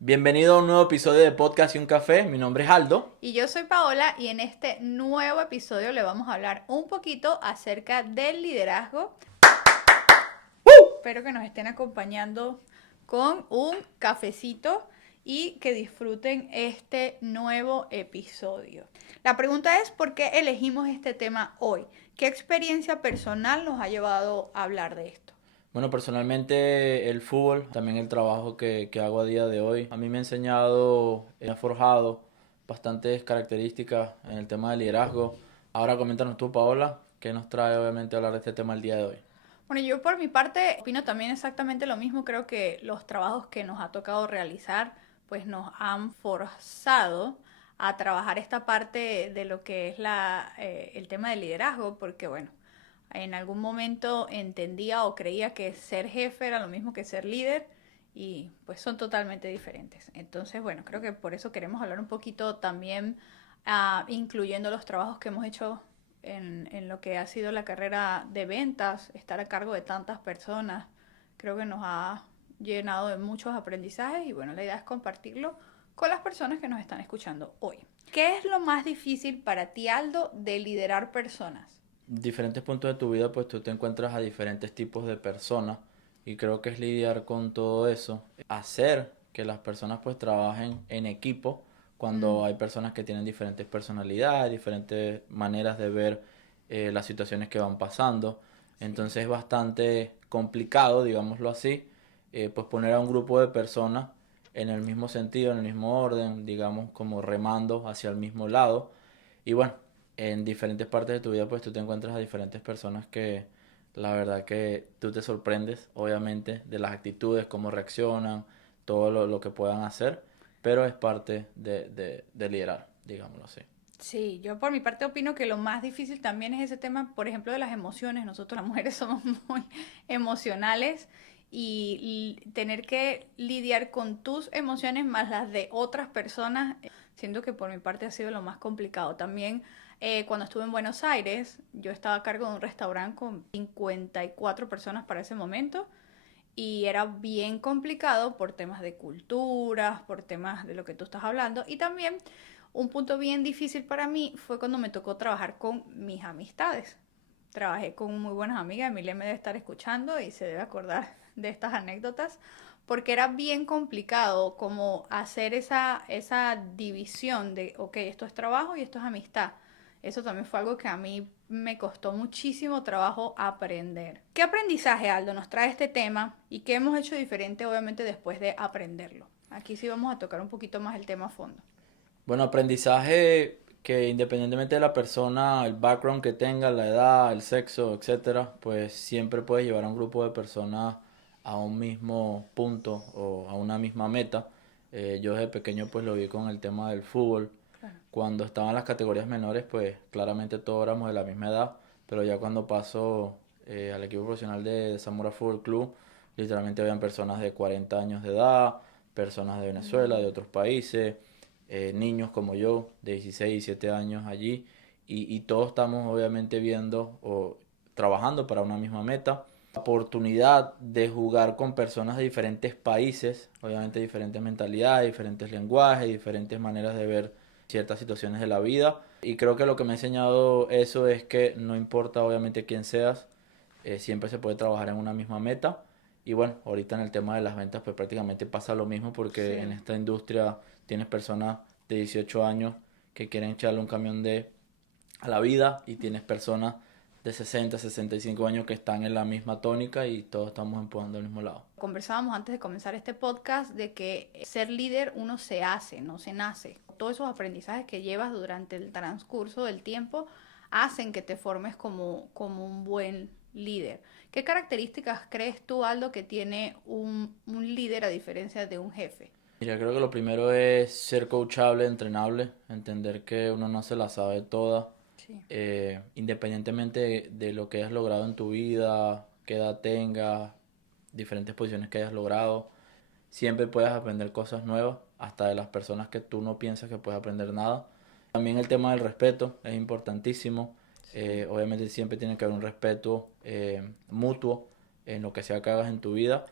Bienvenido a un nuevo episodio de Podcast y un Café. Mi nombre es Aldo. Y yo soy Paola y en este nuevo episodio le vamos a hablar un poquito acerca del liderazgo. Espero que nos estén acompañando con un cafecito y que disfruten este nuevo episodio. La pregunta es, ¿por qué elegimos este tema hoy? ¿Qué experiencia personal nos ha llevado a hablar de esto? Bueno, personalmente el fútbol, también el trabajo que hago a día de hoy, a mí me ha enseñado, me ha forjado bastantes características en el tema del liderazgo. Ahora coméntanos tú, Paola, qué nos trae obviamente hablar de este tema el día de hoy. Bueno, yo por mi parte opino también exactamente lo mismo. Creo que los trabajos que nos ha tocado realizar pues nos han forzado a trabajar esta parte de lo que es el tema del liderazgo, porque bueno, en algún momento entendía o creía que ser jefe era lo mismo que ser líder y pues son totalmente diferentes. Entonces, bueno, creo que por eso queremos hablar un poquito también, incluyendo los trabajos que hemos hecho en lo que ha sido la carrera de ventas, estar a cargo de tantas personas. Creo que nos ha llenado de muchos aprendizajes y bueno, la idea es compartirlo con las personas que nos están escuchando hoy. ¿Qué es lo más difícil para ti, Aldo, de liderar personas? Diferentes puntos de tu vida, pues tú te encuentras a diferentes tipos de personas y creo que es lidiar con todo eso, hacer que las personas pues trabajen en equipo cuando hay personas que tienen diferentes personalidades, diferentes maneras de ver las situaciones que van pasando. Sí. Entonces es bastante complicado, digámoslo así, pues poner a un grupo de personas en el mismo sentido, en el mismo orden, digamos como remando hacia el mismo lado. Y bueno, en diferentes partes de tu vida pues tú te encuentras a diferentes personas que la verdad que tú te sorprendes obviamente de las actitudes, cómo reaccionan, todo lo que puedan hacer, pero es parte de liderar, digámoslo así. Sí, yo por mi parte opino que lo más difícil también es ese tema, por ejemplo, de las emociones. Nosotros las mujeres somos muy emocionales y tener que lidiar con tus emociones más las de otras personas, siento que por mi parte ha sido lo más complicado. También cuando estuve en Buenos Aires, yo estaba a cargo de un restaurante con 54 personas para ese momento y era bien complicado por temas de culturas, por temas de lo que tú estás hablando. Y también un punto bien difícil para mí fue cuando me tocó trabajar con mis amistades. Trabajé con muy buenas amigas, Emilia me debe estar escuchando y se debe acordar de estas anécdotas, porque era bien complicado como hacer esa división de, ok, esto es trabajo y esto es amistad. Eso también fue algo que a mí me costó muchísimo trabajo aprender. ¿Qué aprendizaje, Aldo, nos trae este tema y qué hemos hecho diferente, obviamente, después de aprenderlo? Aquí sí vamos a tocar un poquito más el tema a fondo. Bueno, aprendizaje que independientemente de la persona, el background que tenga, la edad, el sexo, etcétera, pues siempre puedes llevar a un grupo de personas a un mismo punto o a una misma meta. Yo desde pequeño pues lo vi con el tema del fútbol. Claro. Cuando estaban las categorías menores, pues claramente todos éramos de la misma edad, pero ya cuando paso al equipo profesional de Zamora Fútbol Club, literalmente habían personas de 40 años de edad, personas de Venezuela, de otros países, niños como yo, de 16 y 17 años allí, y todos estamos obviamente viendo o trabajando para una misma meta. La oportunidad de jugar con personas de diferentes países, obviamente diferentes mentalidades, diferentes lenguajes, diferentes maneras de ver ciertas situaciones de la vida. Y creo que lo que me ha enseñado eso es que no importa obviamente quién seas, siempre se puede trabajar en una misma meta. Y bueno, ahorita en el tema de las ventas pues prácticamente pasa lo mismo porque en Sí. esta industria tienes personas de 18 años que quieren echarle un camión de a la vida y tienes personas de 60, 65 años que están en la misma tónica y todos estamos empujando al mismo lado. Conversábamos antes de comenzar este podcast de que ser líder uno se hace, no se nace. Todos esos aprendizajes que llevas durante el transcurso del tiempo hacen que te formes como un buen líder. ¿Qué características crees tú, Aldo, que tiene un líder a diferencia de un jefe? Mira, creo que lo primero es ser coachable, entrenable, entender que uno no se la sabe toda, Sí. independientemente de lo que hayas logrado en tu vida, qué edad tengas, diferentes posiciones que hayas logrado, siempre puedes aprender cosas nuevas, hasta de las personas que tú no piensas que puedes aprender nada. También el tema del respeto es importantísimo. Sí. Obviamente siempre tiene que haber un respeto mutuo en lo que sea que hagas en tu vida.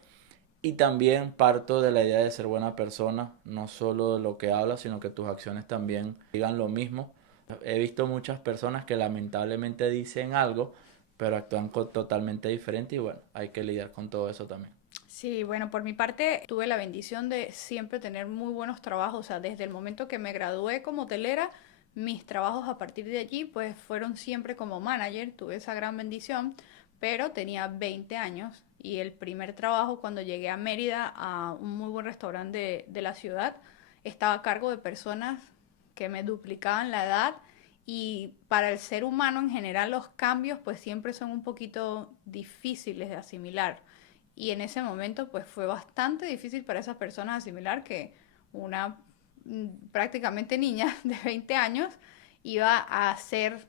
Y también parto de la idea de ser buena persona, no solo de lo que hablas, sino que tus acciones también digan lo mismo. He visto muchas personas que lamentablemente dicen algo, pero actúan totalmente diferente y bueno, hay que lidiar con todo eso también. Sí, bueno, por mi parte tuve la bendición de siempre tener muy buenos trabajos, o sea, desde el momento que me gradué como hotelera, mis trabajos a partir de allí pues fueron siempre como manager, tuve esa gran bendición, pero tenía 20 años y el primer trabajo cuando llegué a Mérida, a un muy buen restaurante de la ciudad, estaba a cargo de personas que me duplicaban la edad y para el ser humano en general los cambios pues siempre son un poquito difíciles de asimilar. Y en ese momento pues fue bastante difícil para esas personas asimilar que una prácticamente niña de 20 años iba a hacer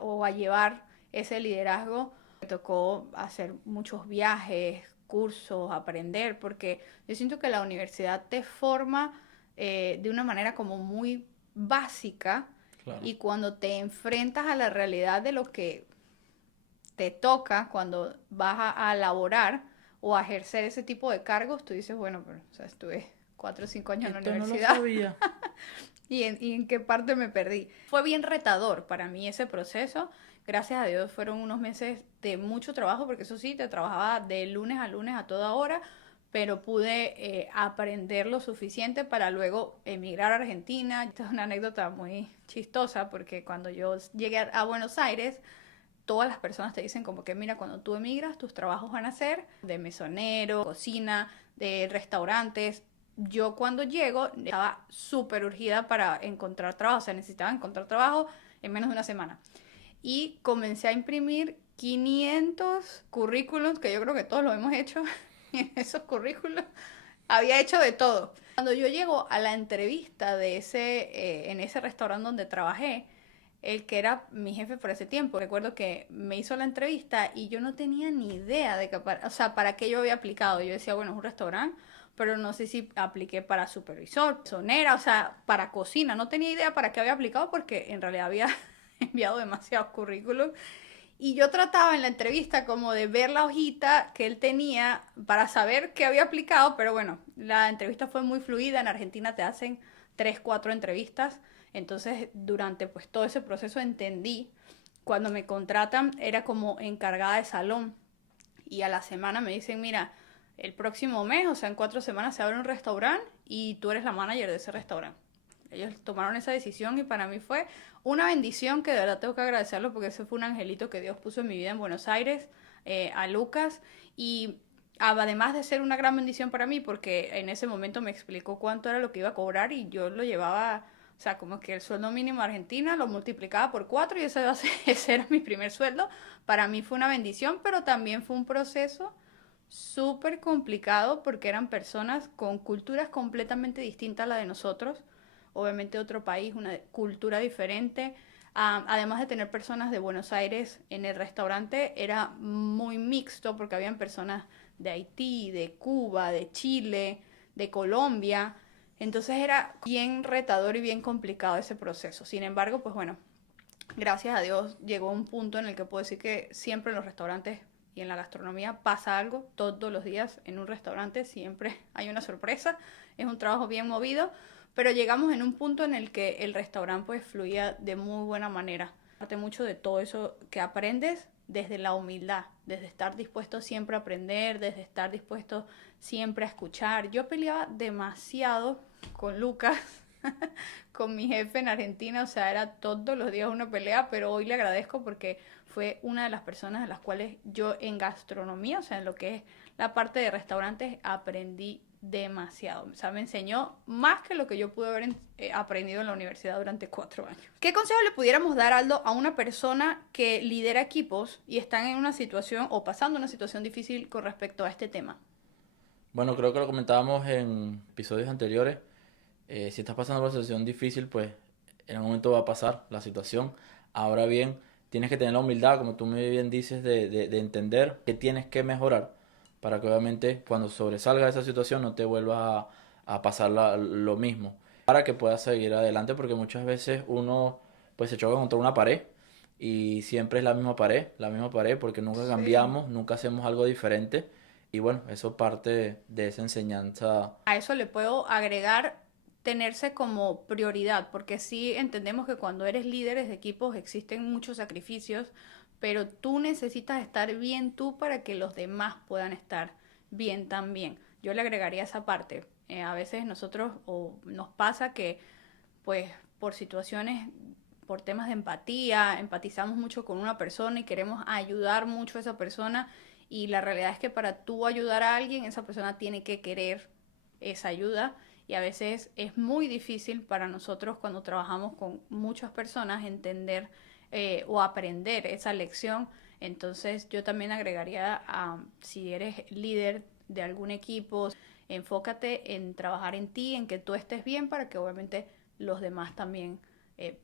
o a llevar ese liderazgo. Me tocó hacer muchos viajes, cursos, aprender, porque yo siento que la universidad te forma de una manera como muy básica Claro. y cuando te enfrentas a la realidad de lo que te toca cuando vas a laborar o a ejercer ese tipo de cargos, tú dices, bueno, pero o sea, estuve 4 o 5 años en la Esto no lo universidad sabía. y en qué parte me perdí. Fue bien retador para mí ese proceso. Gracias a Dios fueron unos meses de mucho trabajo, porque eso sí, te trabajaba de lunes a toda hora, pero pude aprender lo suficiente para luego emigrar a Argentina. Esta es una anécdota muy chistosa, porque cuando yo llegué a Buenos Aires, todas las personas te dicen como que mira, cuando tú emigras, tus trabajos van a ser de mesonero, cocina, de restaurantes. Yo cuando llego estaba súper urgida para encontrar trabajo, o sea, necesitaba encontrar trabajo en menos de una semana. Y comencé a imprimir 500 currículums, que yo creo que todos lo hemos hecho, y en esos currículums había hecho de todo. Cuando yo llego a la entrevista de en ese restaurante donde trabajé, el que era mi jefe por ese tiempo, recuerdo que me hizo la entrevista y yo no tenía ni idea de que, o sea, para qué yo había aplicado. Yo decía, bueno, es un restaurante, pero no sé si apliqué para supervisor, sonera, o sea, para cocina. No tenía idea para qué había aplicado porque en realidad había enviado demasiados currículums. Y yo trataba en la entrevista como de ver la hojita que él tenía para saber qué había aplicado, pero bueno, la entrevista fue muy fluida. En Argentina te hacen 3, 4 entrevistas. Entonces, durante pues todo ese proceso entendí, cuando me contratan era como encargada de salón y a la semana me dicen, mira, el próximo mes, o sea, en 4 semanas se abre un restaurante y tú eres la manager de ese restaurante. Ellos tomaron esa decisión y para mí fue una bendición que de verdad tengo que agradecerlo porque ese fue un angelito que Dios puso en mi vida en Buenos Aires, a Lucas, y además de ser una gran bendición para mí porque en ese momento me explicó cuánto era lo que iba a cobrar y yo lo llevaba, o sea, como que el sueldo mínimo de Argentina lo multiplicaba por 4 y ese, ese era mi primer sueldo. Para mí fue una bendición, pero también fue un proceso súper complicado porque eran personas con culturas completamente distintas a la de nosotros, obviamente otro país, una cultura diferente. Además de tener personas de Buenos Aires en el restaurante, era muy mixto porque habían personas de Haití, de Cuba, de Chile, de Colombia. Entonces era bien retador y bien complicado ese proceso. Sin embargo, pues bueno, gracias a Dios llegó un punto en el que puedo decir que siempre en los restaurantes y en la gastronomía pasa algo. Todos los días en un restaurante siempre hay una sorpresa. Es un trabajo bien movido, pero llegamos en un punto en el que el restaurante pues fluía de muy buena manera. Parte mucho de todo eso que aprendes desde la humildad, desde estar dispuesto siempre a aprender, desde estar dispuesto siempre a escuchar. Yo peleaba demasiado con Lucas, con mi jefe en Argentina, o sea, era todos los días una pelea, pero hoy le agradezco porque fue una de las personas de las cuales yo en gastronomía, o sea, en lo que es la parte de restaurantes, aprendí demasiado. O sea, me enseñó más que lo que yo pude haber aprendido en la universidad durante 4 años. ¿Qué consejo le pudiéramos dar, Aldo, a una persona que lidera equipos y están en una situación o pasando una situación difícil con respecto a este tema? Bueno, creo que lo comentábamos en episodios anteriores. Si estás pasando por una situación difícil, pues en algún momento va a pasar la situación. Ahora bien, tienes que tener la humildad, como tú muy bien dices, de entender que tienes que mejorar para que obviamente cuando sobresalga esa situación no te vuelva a pasar lo mismo. Para que puedas seguir adelante, porque muchas veces uno pues se choca contra una pared y siempre es la misma pared, porque nunca Sí. cambiamos, nunca hacemos algo diferente. y bueno, eso parte de esa enseñanza. A eso le puedo agregar tenerse como prioridad, porque sí entendemos que cuando eres líderes de equipos existen muchos sacrificios, pero tú necesitas estar bien tú para que los demás puedan estar bien también. Yo le agregaría esa parte. A veces nosotros o nos pasa que pues por situaciones, por temas de empatía, empatizamos mucho con una persona y queremos ayudar mucho a esa persona y la realidad es que para tú ayudar a alguien, esa persona tiene que querer esa ayuda y a veces es muy difícil para nosotros cuando trabajamos con muchas personas entender o aprender esa lección. Entonces yo también agregaría si eres líder de algún equipo, enfócate en trabajar en ti, en que tú estés bien para que obviamente los demás también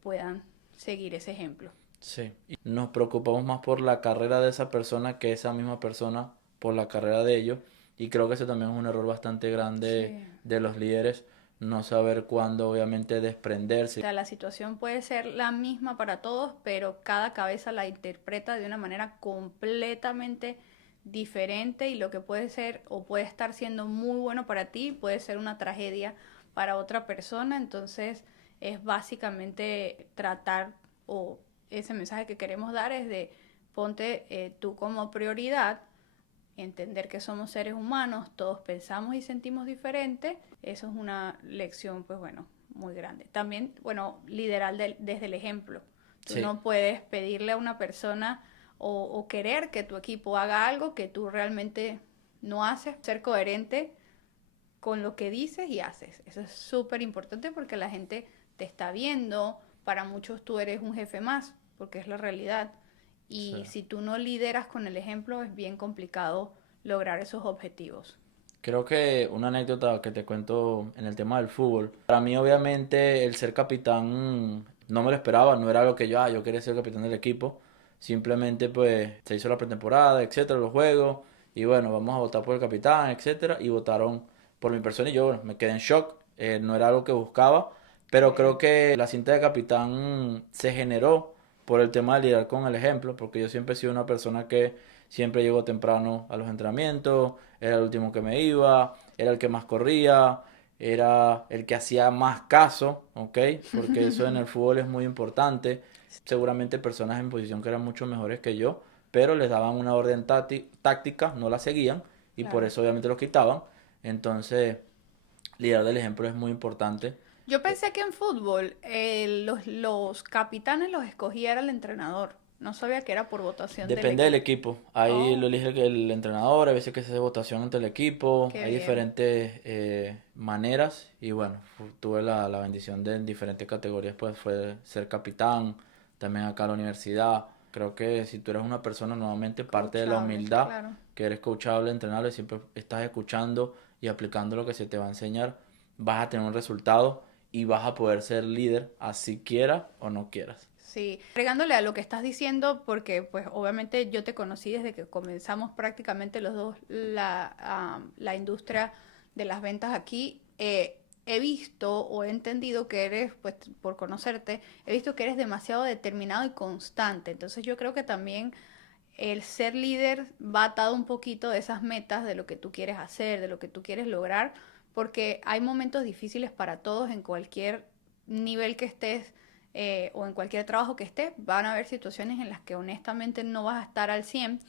puedan seguir ese ejemplo. Sí, y nos preocupamos más por la carrera de esa persona que esa misma persona por la carrera de ellos. Y creo que ese también es un error bastante grande Sí. de los líderes, no saber cuándo obviamente O desprenderse. sea, la situación puede ser la misma para todos, pero cada cabeza la interpreta de una manera completamente diferente y lo que puede ser o puede estar siendo muy bueno para ti puede ser una tragedia para otra persona. Entonces es básicamente tratar o ese mensaje que queremos dar es de ponte tú como prioridad, entender que somos seres humanos, todos pensamos y sentimos diferente, eso es una lección, pues bueno, muy grande. También, bueno, liderar desde el ejemplo. Tú Sí, no puedes pedirle a una persona o querer que tu equipo haga algo que tú realmente no haces, ser coherente con lo que dices y haces. Eso es súper importante porque la gente te está viendo, para muchos tú eres un jefe más, porque es la realidad. sí. Y si tú no lideras con el ejemplo, es bien complicado lograr esos objetivos. Creo que una anécdota que te cuento en el tema del fútbol. Para mí, obviamente, el ser capitán no me lo esperaba, no era algo que yo quería ser capitán del equipo. Simplemente, pues, se hizo la pretemporada, etcétera, los juegos. Y bueno, vamos a votar por el capitán, etcétera. Y votaron por mi persona y yo, bueno, me quedé en shock. No era algo que buscaba. Pero Okay. creo que la cinta de capitán se generó por el tema de liderar con el ejemplo. Porque yo siempre he sido una persona que siempre llego temprano a los entrenamientos, era el último que me iba, era el que más corría, era el que hacía más caso, ¿ok? Porque eso en el fútbol es muy importante. Seguramente personas en posición que eran mucho mejores que yo, pero les daban una orden táctica, no la seguían y por Claro. eso obviamente lo quitaban. Entonces, liderar del ejemplo es muy importante. Yo Eh, pensé que en fútbol los capitanes los escogía era el entrenador. No sabía que era por votación del Depende del equipo. equipo. Ahí lo Oh, elige el entrenador, hay veces que se hace votación entre el equipo, qué hay bien. diferentes maneras y bueno, tuve la bendición de en diferentes categorías, pues fue ser capitán, también acá en la universidad. Creo que si tú eres una persona nuevamente parte de la Coachable, humildad, claro. que eres coachable, entrenable, siempre estás escuchando y aplicando lo que se te va a enseñar, vas a tener un resultado y vas a poder ser líder, así quieras o no quieras. Sí, agregándole a lo que estás diciendo, porque pues obviamente yo te conocí desde que comenzamos prácticamente los dos la industria de las ventas aquí. He visto o he entendido que eres, pues por conocerte, he visto que eres demasiado determinado y constante. Entonces yo creo que también el ser líder va atado un poquito de esas metas, de lo que tú quieres hacer, de lo que tú quieres lograr, porque hay momentos difíciles para todos en cualquier nivel que estés o en cualquier trabajo que estés, van a haber situaciones en las que honestamente no vas a estar al 100,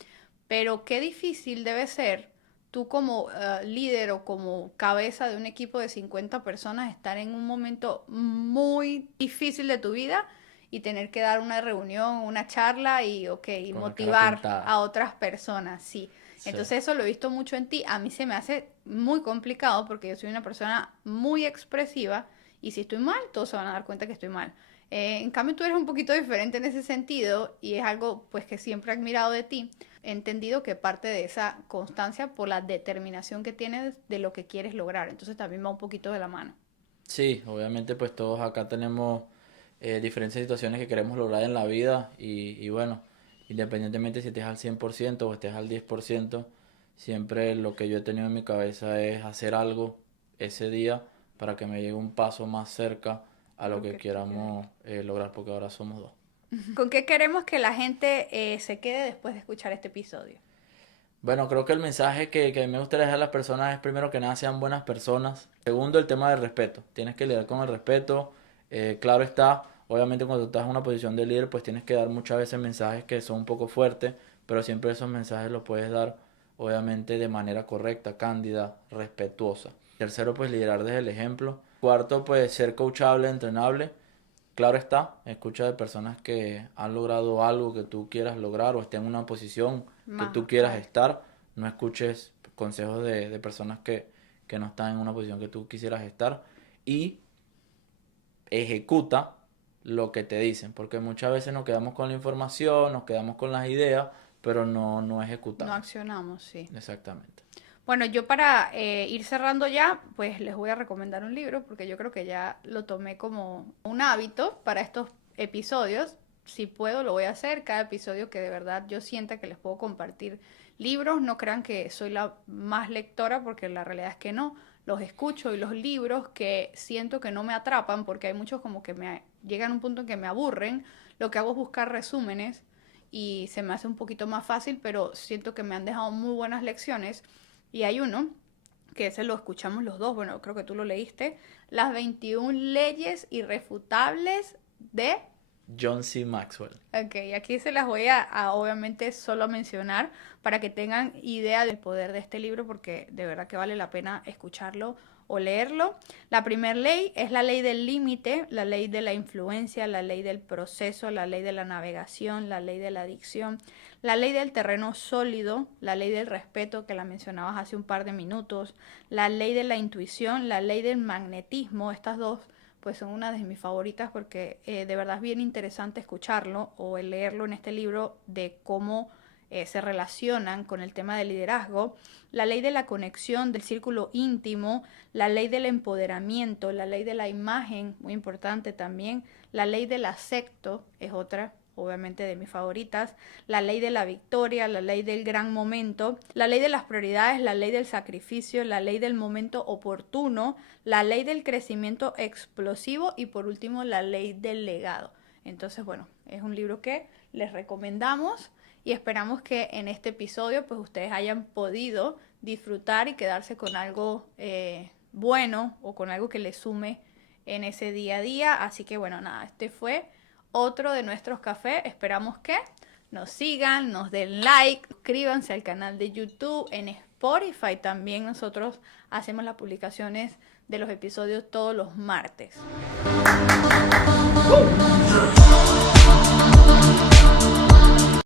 pero qué difícil debe ser tú como líder o como cabeza de un equipo de 50 personas estar en un momento muy difícil de tu vida y tener que dar una reunión, una charla y, okay, y Con la cara motivar pintada. a otras personas, sí. Sí. Entonces eso lo he visto mucho en ti. A mí se me hace muy complicado porque yo soy una persona muy expresiva y si estoy mal, todos se van a dar cuenta que estoy mal. En cambio, tú eres un poquito diferente en ese sentido y es algo pues que siempre he admirado de ti. He entendido que parte de esa constancia por la determinación que tienes de lo que quieres lograr. Entonces también va un poquito de la mano. Sí, obviamente pues todos acá tenemos diferentes situaciones que queremos lograr en la vida y bueno, independientemente si estés al 100% o estés al 10%, siempre lo que yo he tenido en mi cabeza es hacer algo ese día para que me llegue un paso más cerca a lo Lo que que tú quieres. queramos lograr porque ahora somos dos. ¿Con qué queremos que la gente se quede después de escuchar este episodio? Bueno, creo que el mensaje que a mí me gustaría dejar a las personas es primero que nada sean buenas personas. Segundo, el tema del respeto. Tienes que lidiar con el respeto. Claro está, obviamente cuando estás en una posición de líder, pues tienes que dar muchas veces mensajes que son un poco fuertes, pero siempre esos mensajes los puedes dar, obviamente, de manera correcta, cándida, respetuosa. Tercero, pues liderar desde el ejemplo. Cuarto, pues ser coachable, entrenable. Claro está, escucha de personas que han logrado algo que tú quieras lograr o estén en una posición que Más tú quieras actual. estar. No escuches consejos de personas que no están en una posición que tú quisieras estar. Y ejecuta lo que te dicen, porque muchas veces nos quedamos con la información, nos quedamos con las ideas, pero no No ejecutamos. accionamos, sí. Exactamente. Bueno, yo para ir cerrando ya, pues les voy a recomendar un libro porque yo creo que ya lo tomé como un hábito para estos episodios. Si puedo, lo voy a hacer. Cada episodio que de verdad yo sienta que les puedo compartir libros. No crean que soy la más lectora porque la realidad es que no. Los escucho y los libros que siento que no me atrapan porque hay muchos como que me llegan a un punto en que me aburren. Lo que hago es buscar resúmenes y se me hace un poquito más fácil, pero siento que me han dejado muy buenas lecciones. Y hay uno, que ese lo escuchamos los dos, bueno, creo que tú lo leíste, las 21 leyes irrefutables de... John C. Maxwell. Ok, aquí se las voy obviamente solo mencionar para que tengan idea del poder de este libro porque de verdad que vale la pena escucharlo o leerlo. La primera ley es la ley del límite, la ley de la influencia, la ley del proceso, la ley de la navegación, la ley de la adicción, la ley del terreno sólido, la ley del respeto que la mencionabas hace un par de minutos, la ley de la intuición, la ley del magnetismo. Estas dos pues son una de mis favoritas porque de verdad es bien interesante escucharlo o leerlo en este libro de cómo se relacionan con el tema del liderazgo, la ley de la conexión, del círculo íntimo, la ley del empoderamiento, la ley de la imagen, muy importante también, la ley del acepto es otra, obviamente de mis favoritas, la ley de la victoria, la ley del gran momento, la ley de las prioridades, la ley del sacrificio, la ley del momento oportuno, la ley del crecimiento explosivo y por último la ley del legado. Entonces, bueno, es un libro que les recomendamos y esperamos que en este episodio pues ustedes hayan podido disfrutar y quedarse con algo bueno o con algo que les sume en ese día a día. Así que bueno, nada, este fue otro de nuestros cafés. Esperamos que nos sigan, nos den like, suscríbanse al canal de YouTube, en Spotify también nosotros hacemos las publicaciones de los episodios todos los martes.